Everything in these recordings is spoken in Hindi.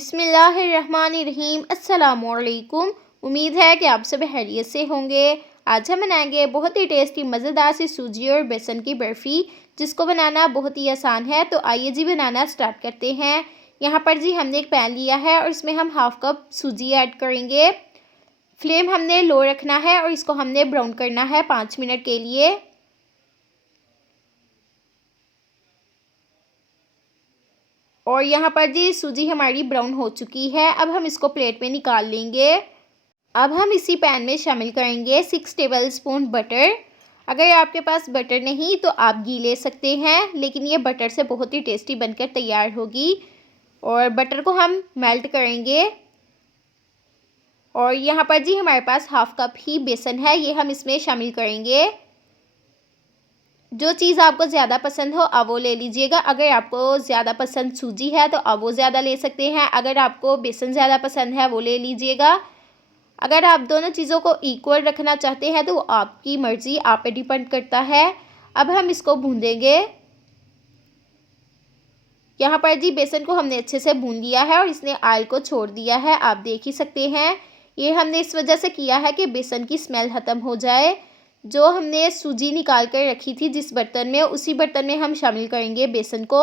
बिस्मिल्लाहिर्रहमानिर्रहीम। अस्सलामुअलैकुम। उम्मीद है कि आप सब खैरियत से होंगे। आज हम बनाएंगे बहुत ही टेस्टी मज़ेदार सी सूजी और बेसन की बर्फ़ी, जिसको बनाना बहुत ही आसान है। तो आइए जी बनाना स्टार्ट करते हैं। यहाँ पर जी हमने एक पैन लिया है और इसमें हम हाफ़ कप सूजी ऐड करेंगे। फ्लेम हमने लो रखना है और इसको हमने ब्राउन करना है 5 मिनट के लिए। और यहाँ पर जी सूजी हमारी ब्राउन हो चुकी है। अब हम इसको प्लेट में निकाल लेंगे। अब हम इसी पैन में शामिल करेंगे 6 टेबलस्पून बटर। अगर आपके पास बटर नहीं तो आप घी ले सकते हैं, लेकिन ये बटर से बहुत ही टेस्टी बनकर तैयार होगी। और बटर को हम मेल्ट करेंगे। और यहाँ पर जी हमारे पास हाफ़ कप ही बेसन है, ये हम इसमें शामिल करेंगे। जो चीज़ आपको ज़्यादा पसंद हो आप वो ले लीजिएगा। अगर आपको ज़्यादा पसंद सूजी है तो आप वो ज़्यादा ले सकते हैं। अगर आपको बेसन ज़्यादा पसंद है वो ले लीजिएगा। अगर आप दोनों चीज़ों को इक्वल रखना चाहते हैं तो आपकी मर्ज़ी, आप पे डिपेंड करता है। अब हम इसको भूनेंगे। यहाँ पर जी बेसन को हमने अच्छे से भून लिया है और इसने ऑयल को छोड़ दिया है, आप देख ही सकते हैं। ये हमने इस वजह से किया है कि बेसन की स्मेल ख़त्म हो जाए। जो हमने सूजी निकाल कर रखी थी जिस बर्तन में, उसी बर्तन में हम शामिल करेंगे बेसन को।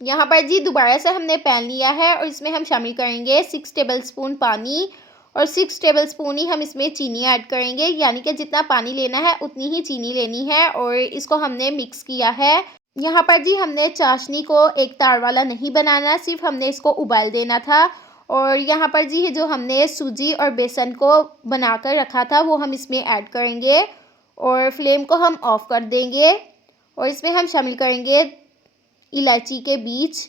यहाँ पर जी दोबारा से हमने पैन लिया है और इसमें हम शामिल करेंगे 6 टेबलस्पून पानी। और 6 टेबलस्पून ही हम इसमें चीनी ऐड करेंगे, यानी कि जितना पानी लेना है उतनी ही चीनी लेनी है। और इसको हमने मिक्स किया है। यहाँ पर जी हमने चाशनी को एक तार वाला नहीं बनाना, सिर्फ हमने इसको उबाल देना था। और यहाँ पर जी जो हमने सूजी और बेसन को बनाकर रखा था वो हम इसमें ऐड करेंगे और फ्लेम को हम ऑफ़ कर देंगे। और इसमें हम शामिल करेंगे इलायची के बीज।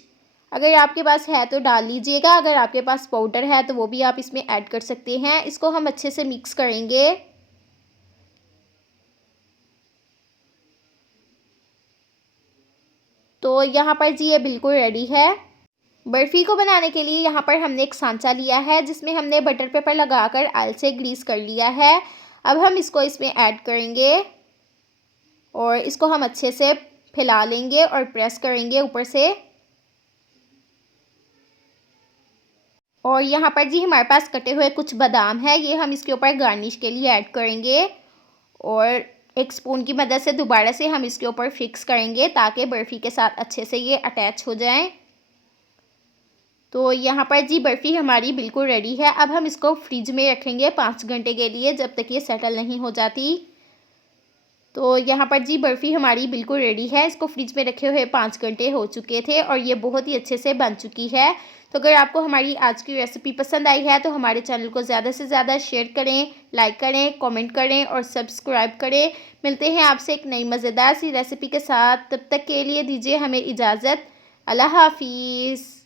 अगर आपके पास है तो डाल लीजिएगा, अगर आपके पास पाउडर है तो वो भी आप इसमें ऐड कर सकते हैं। इसको हम अच्छे से मिक्स करेंगे। तो यहाँ पर जी ये बिल्कुल रेडी है। बर्फ़ी को बनाने के लिए यहाँ पर हमने एक सांचा लिया है जिसमें हमने बटर पेपर लगाकर ऑयल से ग्रीस कर लिया है। अब हम इसको इसमें ऐड करेंगे और इसको हम अच्छे से फैला लेंगे और प्रेस करेंगे ऊपर से। और यहाँ पर जी हमारे पास कटे हुए कुछ बादाम है, ये हम इसके ऊपर गार्निश के लिए ऐड करेंगे। और एक स्पून की मदद से दोबारा से हम इसके ऊपर फिक्स करेंगे ताकि बर्फ़ी के साथ अच्छे से ये अटैच हो जाएं। तो यहाँ पर जी बर्फ़ी हमारी बिल्कुल रेडी है। अब हम इसको फ्रिज में रखेंगे 5 घंटे के लिए, जब तक ये सेटल नहीं हो जाती। तो यहाँ पर जी बर्फ़ी हमारी बिल्कुल रेडी है। इसको फ्रिज में रखे हुए 5 घंटे हो चुके थे और ये बहुत ही अच्छे से बन चुकी है। तो अगर आपको हमारी आज की रेसिपी पसंद आई है तो हमारे चैनल को ज़्यादा से ज़्यादा शेयर करें, लाइक करें, कमेंट करें और सब्सक्राइब करें। मिलते हैं आपसे एक नई मज़ेदार सी रेसिपी के साथ। तब तक के लिए दीजिए हमें इजाज़त। अल्लाह हाफ़िज़।